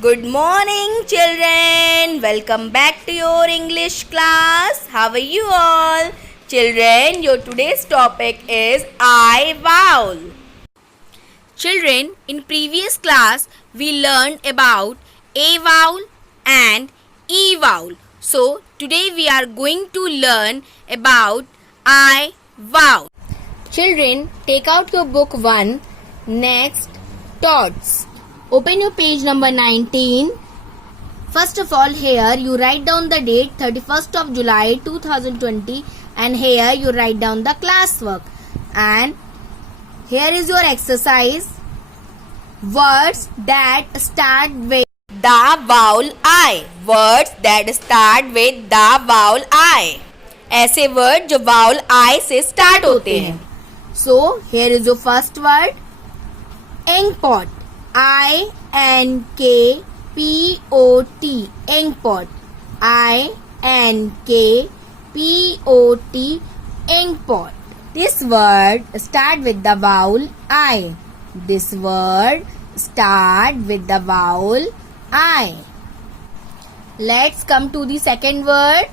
Good morning, children. Welcome back to your English class. How are you all? Children, your today's topic is I vowel. Children, in previous class, we learned about A vowel and E vowel. So, today we are going to learn about I vowel. Children, take out your book 1. Next, thoughts. Open your page number 19. First of all, here you write down the date 31st of July 2020 and here you write down the classwork. And here is your exercise. Words that start with the vowel I. Words that start with the vowel I. ऐसे word जो vowel I से start होते हैं. So, here is your first word. Inkpot. I-N-K-P-O-T. Inkpot. I-N-K-P-O-T. Inkpot. This word start with the vowel I. This word start with the vowel I. Let's come to the second word.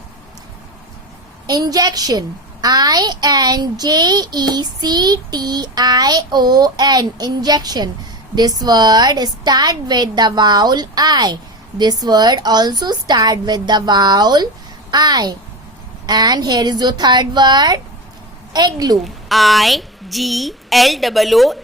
Injection. I-N-J-E-C-T-I-O-N. Injection. This word start with the vowel I. This word also start with the vowel I. And here is your third word. Igloo. I-G-L-O-O.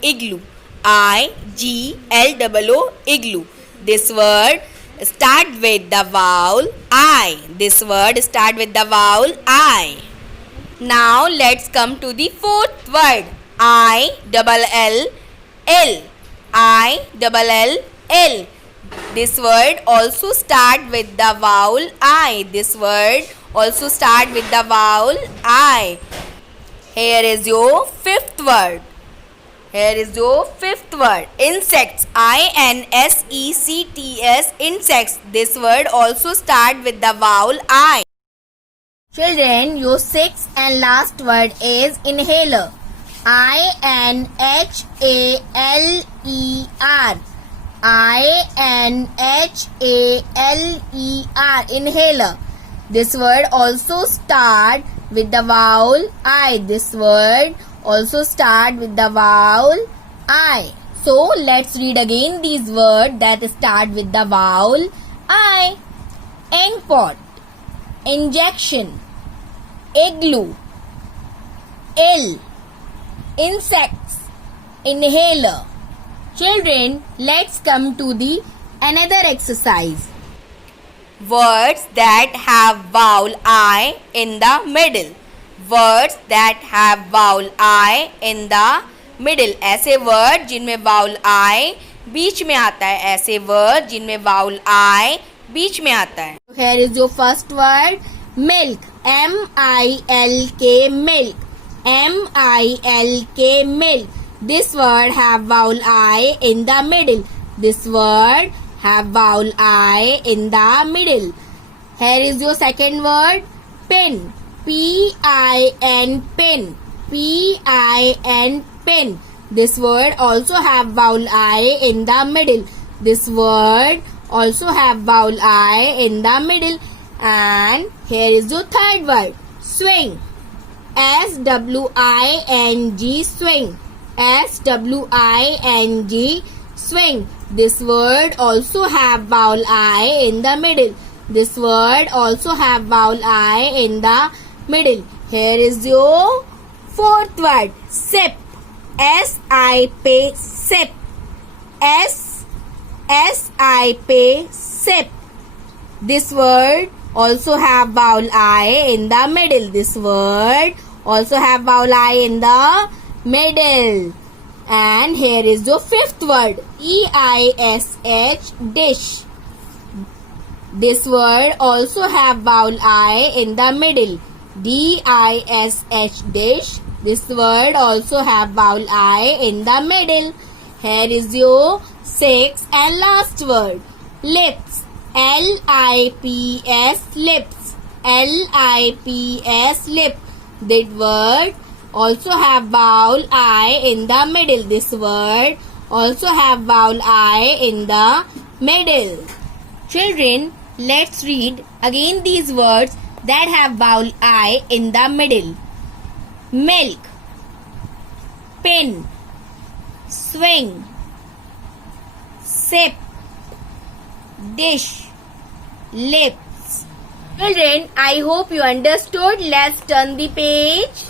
Igloo. I-G-L-O-O. Igloo. This word start with the vowel I. This word start with the vowel I. Now let's come to the fourth word. I-double-L-L. I-double-L-L. This word also start with the vowel I. This word also start with the vowel I. Here is your fifth word. Here is your fifth word. Insects. I-N-S-E-C-T-S. Insects. This word also start with the vowel I. Children, your sixth and last word is inhaler. I-N-H-A-L-E-R. I-N-H-A-L-E-R. Inhaler. This word also start with the vowel I. This word also start with the vowel I. So, let's read again these words that start with the vowel I. Inkpot. Injection. Igloo. Ill. Insects. Inhaler. Children, let's come to the another exercise. Words that have vowel I in the middle. Words that have vowel I in the middle. ऐसे word जिनमें vowel I बीच में आता है. ऐसे word जिनमें vowel I बीच में आता है. Here is your first word. Milk. M-I-L-K. Milk. M-I-L-K. Milk. This word have vowel I in the middle. This word have vowel I in the middle. Here is your second word. Pin. P-I-N. Pin. P-I-N. Pin. This word also have vowel I in the middle. This word also have vowel I in the middle. And here is your third word. Swing. S-W-I-N-G. Swing. S-W-I-N-G. Swing. This word also have vowel I in the middle. This word also have vowel I in the middle. Here is your fourth word. Sip. S-I-P. Sip. S-I-P. Sip. This word also have vowel I in the middle. This word also have vowel I in the middle. And here is your fifth word. E-I-S-H. Dish. This word also have vowel I in the middle. D-I-S-H. Dish. This word also have vowel I in the middle. Here is your sixth and last word. Lips. L-I-P-S. Lips. L-I-P-S. Lip. That word also have vowel I in the middle. This word also have vowel I in the middle. Children, let's read again these words that have vowel I in the middle. Milk, pin, swing, sip, dish, lips. Children, I hope you understood. Let's turn the page.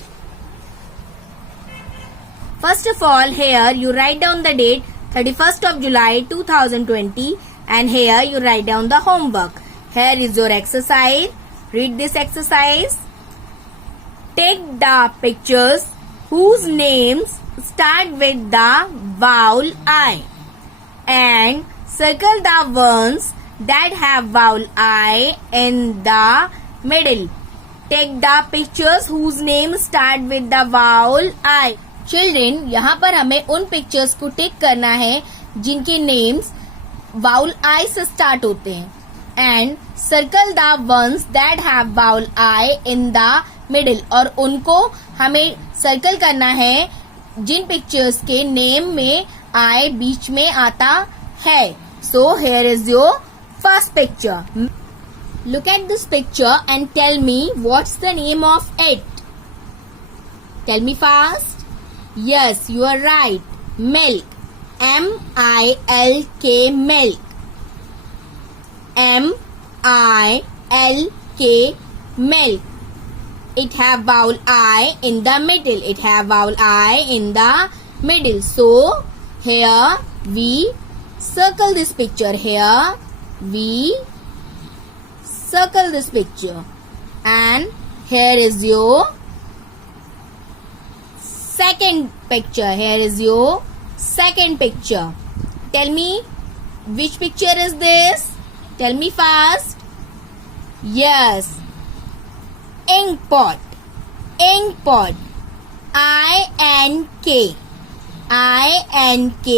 First of all, here you write down the date 31st of July 2020 and here you write down the homework. Here is your exercise. Read this exercise. Take the pictures whose names start with the vowel I and circle the ones that have vowel I in the middle. Take the pictures whose names start with the vowel I. Children, यहाँ पर हमें उन pictures को टिक करना है जिनके names vowel आई से start होते हैं and circle the ones that have vowel I in the middle और उनको हमें सर्कल करना है जिन पिक्चर्स के नेम में आई बीच में आता है. So here is your first picture. Look at this picture and tell me what's the name of it. Tell me fast. Yes, you are right. Milk. M-I-L-K, milk. M-I-L-K, milk. It have vowel I in the middle. It have vowel I in the middle. So, here we circle this picture. Here we circle this picture. And here is your second picture. Here is your second picture. Tell me which picture is this? Tell me fast. Yes. Ink pot. Ink pot. I-N-K. I-N-K-P-O-T.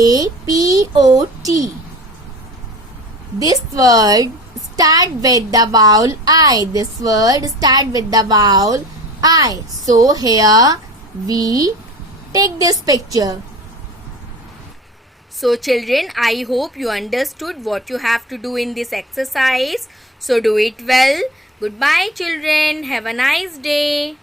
This word start with the vowel I. This word start with the vowel I. So here we take this picture. So children, I hope you understood what you have to do in this exercise. So do it well. Goodbye children. Have a nice day.